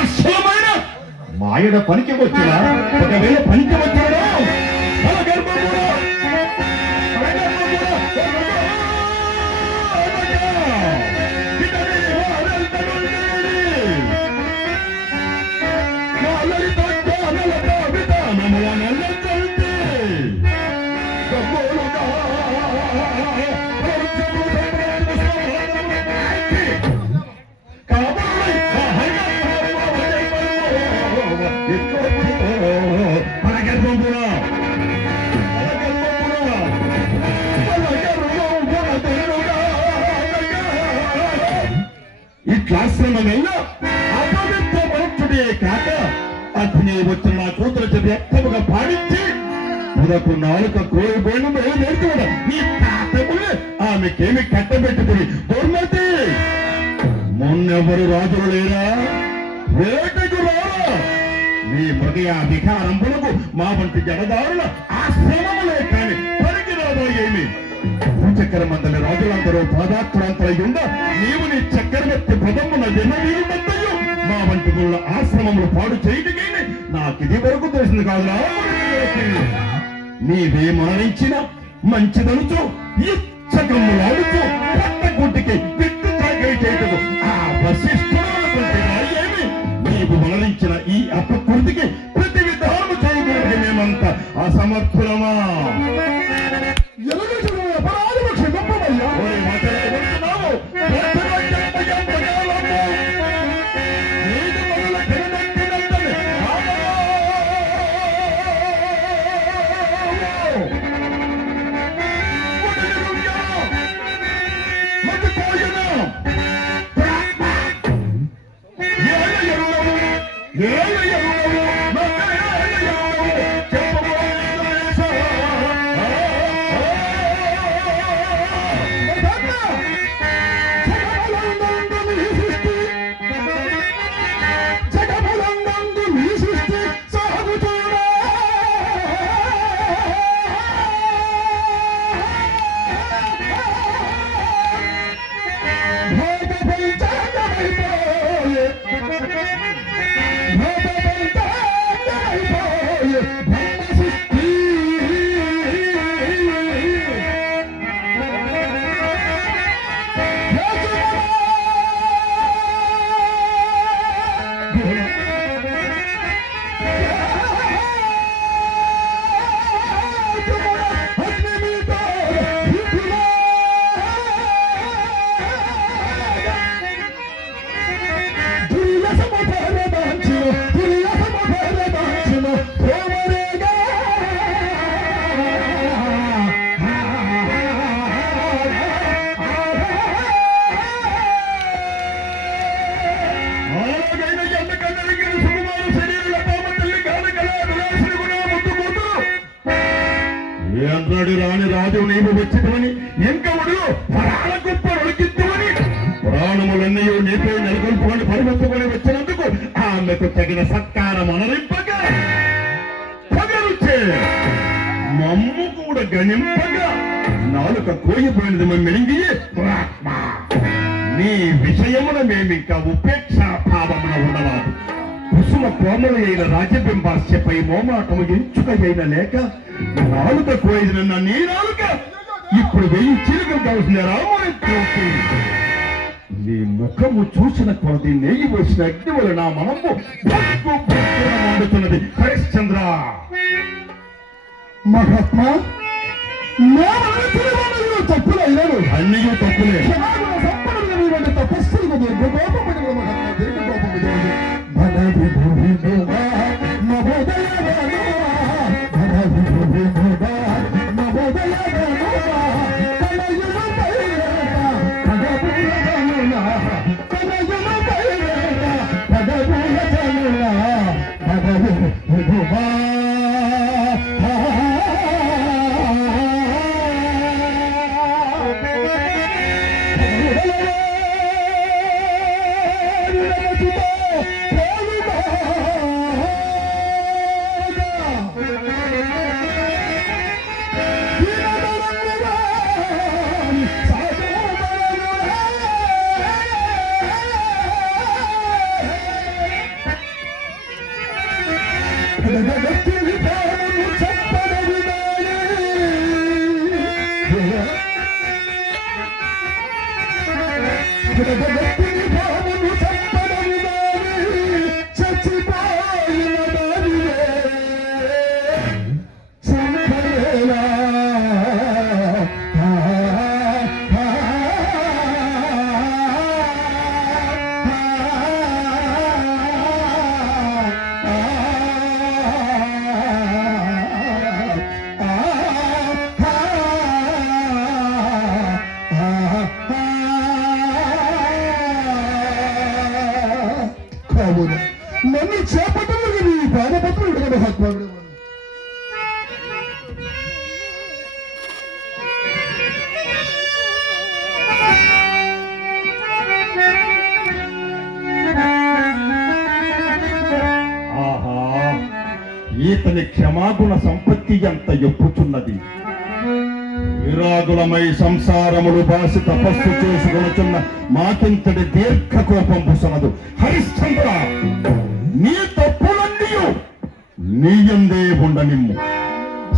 అసలమైన మాయడ పనికి వచ్చినా ఒకవేళ పనికి వచ్చాడో ఇట్లాశ్రమమైనా అపవిత్ర భక్తుడే కాక అతని వచ్చిన నా కూతురు చెప్పి వ్యక్తముగా పాడించి ఉదకు నాలుక కోయి బోయిన నేర్చుకోవడం? ఈ తాతములే ఆమెకేమి కట్టబెట్టుకుని దుర్మతి మొన్నెవరు రాజులు లేరా? వేటకు రారా? మీ మృదయ వికారంపులకు మా వంటి జడదారుల ఆశ్రమములే కానీ పనికి రాబోయేమి భూచక్ర మందలి రాజులందరూ పాదాత్రాంతరయ్యుండ నీవు నీ చక్రవర్తి పదమున వినవీరుమంతయు. మా వంటి ముళ్ళ ఆశ్రమములు పాడు చేయటకేనే నాకు ఇది వరకు తెలిసింది కాదు నీవే మరణించిన మంచిదనుచు ఇచ్చకమ్ములాడుతూ నీపై నెలకొల్పుకొని పరిగెత్తుకొని వచ్చినందుకు ఆమెకు తగిన సత్కారం అనరింపగా పగరుచే మమ్ము కూడా గణింపగా నాలుక కోయిపోయినది మెలింగి నీ విషయమున మేమింకా ఉపేక్ష భావమున ఉండవాదు కుసుమ కోమలు అయిన రాజబింబాస్యపై మోమాటము ఎంచుక అయిన లేక నాలుక కోయిన నీ నాలుక. ఇప్పుడు వెయ్యి చిలుకలు కావాల్సిన రామని నీ ముఖము చూసిన కొద్ది నెయ్యి వేసిన అగ్ని వల్ల నా మనము మండుతున్నది. హరిశ్చంద్ర! మహాత్మా అన్నయ్య తప్పులే Grande నన్ను ఆహా ఈతని క్షమాగుణ సంపత్తి ఎంత ఎప్పుచున్నది? విరాగులమై సంసారములు బాసి తపస్సు చేసుకొనుచున్న మాకింతటి దీర్ఘ కోపం పుసనదు. హరిశ్చంద్ర! నీ తప్పులన్నీ నీయందే ఉండనిమ్ము.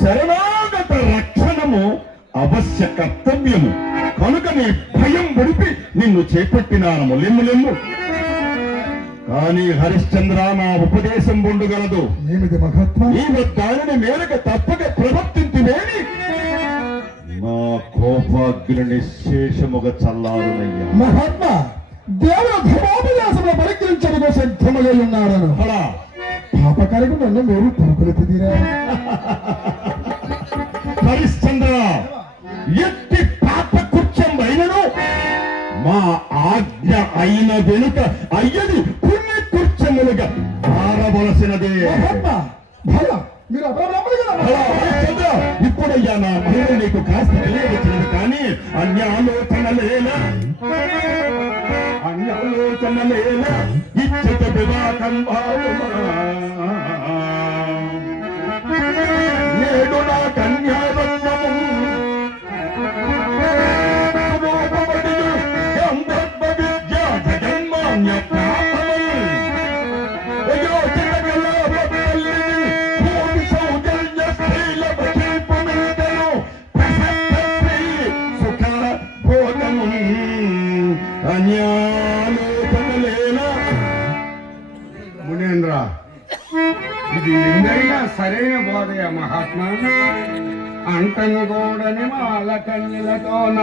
శరణాగత రక్షణము అవశ్య కర్తవ్యము. కనుక నీ భయం విడిపి నిన్ను చేపట్టినానము లెమ్ము లెమ్ము. కానీ హరిశ్చంద్ర నా ఉపదేశం ఉండగలదు ఏమిటి మహాత్మా? నీవు దానిని మేరకు తప్పక ప్రవర్తించివేని నా కోపాగ్ని శేషముగా చల్లారునయ్యా. మహాత్మా దేవుడు ధర్మోపన్యాసంలో పరికరించడానికి సిద్ధమై ఉన్నాడను అలా పాపకారికి నన్ను మీరు పలుకులు తీరా. హరిశ్చంద్ర ఎట్టి పాప కృత్యం అయినను మా ఆజ్ఞ అయిన వెనుక అయ్యది పుణ్య కృత్యములుగా మారవలసినదే భయ మీరు ఇప్పుడయ్యా నా మహిళ నీకు కాస్త తెలియవచ్చినది కానీ అన్యాలోచనలేలా అన్యాలోచనలేలా ఇచ్చట వివాహం బావుమా అంటను గోడని మాల కన్యలతోన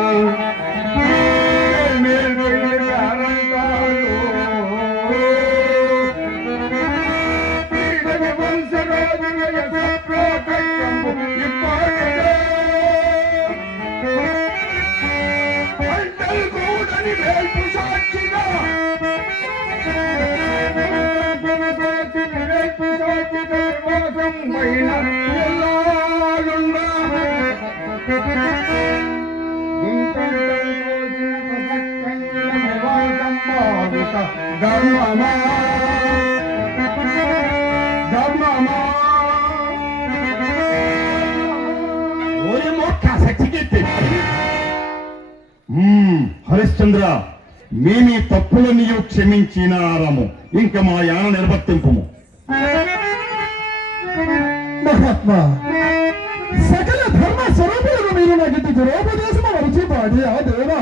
హరిశ్చంద్ర మీ మీ తప్పులనియు క్షమించినారము ఇంకా మా యాన నిర్వర్తింపుము. మహాత్మా సకల ధర్మ స్వరూపులను మీరు నాకు ఇంటి దురోపదేశము మరచి పాడి ఆ దేవా.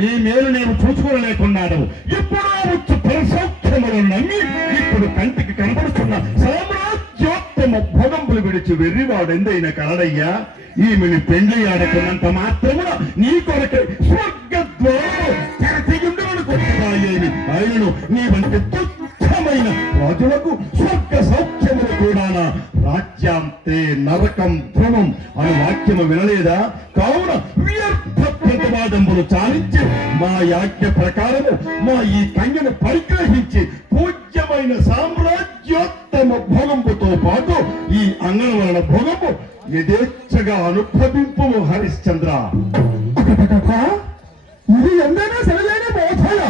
నీ మేలు నేను చూసుకోలేకున్నాను. ఇప్పుడు వచ్చు నమ్మి ఇప్పుడు కంటికి కనబడుతున్న సామ్రాజ్యోత్తమ భోగంపులు విడిచి వెర్రివాడు ఎందైన కలడయ్యా? ఈమెను పెండ్లి ఆడకున్నంత మాత్రమున నీ కొరకే స్వర్గ ద్వారము తెరచియుండవని ఆయనను నీ వంటి తుచ్చమైన రాజులకు స్వర్గ సౌఖ్యములు కూడానా? రాజ్యాంతే నరకం ధ్రువం అని వాక్యము వినలేదా? కావున ప్రతివాదములు చాలించి మా యాజ్ఞ ప్రకారము మా ఈ కన్యను పరిగ్రహించి పూజ్యమైన సామ్రాజ్యోత్తమ భోగంపుతో పాటు ఈ అంగన భోగము యథేచ్ఛగా అనుభవింపు హరిశ్చంద్ర. ఇది ఎందైనా సరైన బోధయ.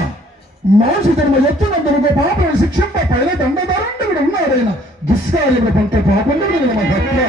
మనిషి ధర్మ ఎత్తునందుకు పాపను శిక్షింప పైన దండదారుడు ఉన్నాడైన దుష్కార్యముల పంట పాపంలో మన భక్త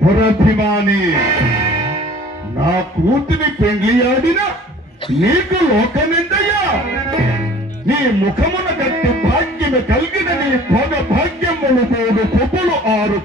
పురభిమాని నా కూతుని పెండ్లి ఆడిన నీకు లోకమెందయ్యా నీ ముఖమున కట్టి భాగ్యము కలిగిన నీ భోగ భాగ్యములు మూడు కొప్పులు ఆరు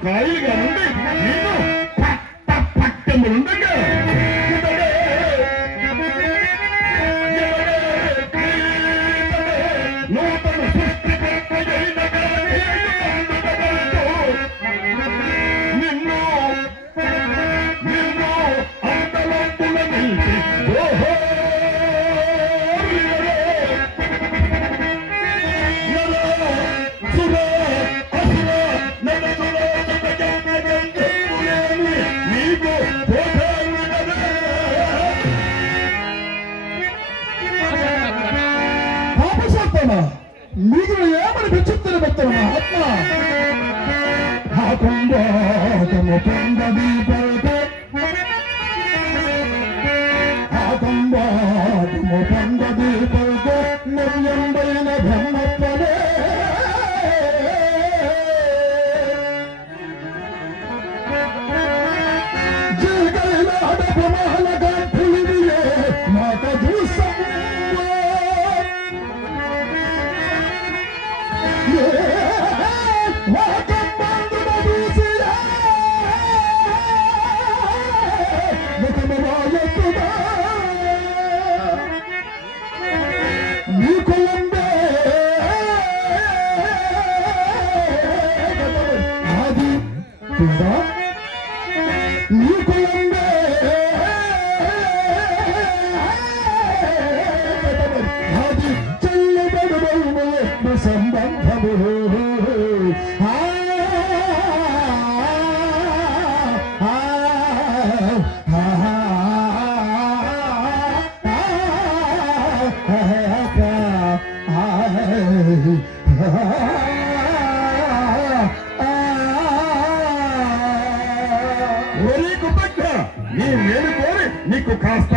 నీకు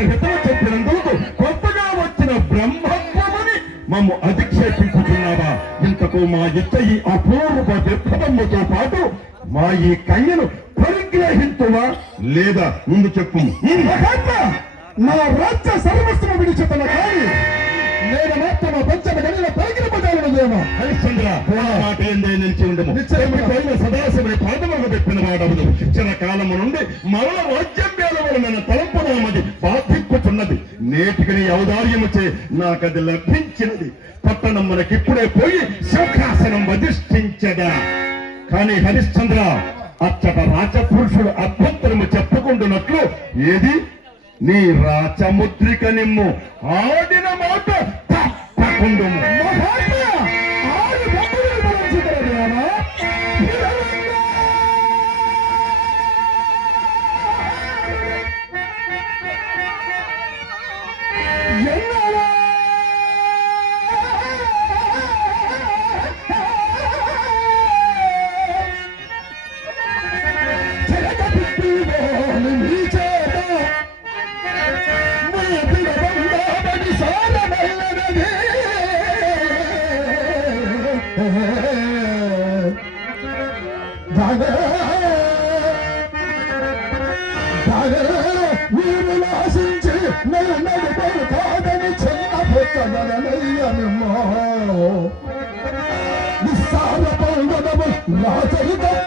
హితవ చెప్పినందుకు కొత్తగా వచ్చిన బ్రహ్మత్వమని మమ్ము అధిక్షేపించుతున్నావా ఇంతకు మా ఇచ్చ ఈ అపూర్వ విప్లవమ్మతో పాటు మా ఈ కన్యను పరిగ్రహించువా లేదా ముందు చెప్పు. మహాత్మ నా రాజ్య సర్వస్వం విడిచితన కానీ నేను మాత్రం పంచమ గడిల పలికిన పదాలను హరిశ్చంద్ర మాట ఏందే నిలిచి ఉండము. నిశ్చయముగా. పైన సదాశివుని పాదములకు పెట్టిన వాడవుడు చిరకాలము నుండి మరల రాజ్యం వేలవలన తలంపునామది బాధిక్కుచున్నది నేటికి నీ ఔదార్యముచే నాకది లభించినది. పట్టణం మనకిప్పుడే పోయి సింహాసనం అధిష్ఠించదా కానీ హరిశ్చంద్ర అచ్చట రాజపురుషుడు అభ్యంతరము చెప్పుకుంటున్నట్లు ఏది? నీ రాచముద్రిక నిమ్ము ఆడిన మాట తప్పకుండా Allah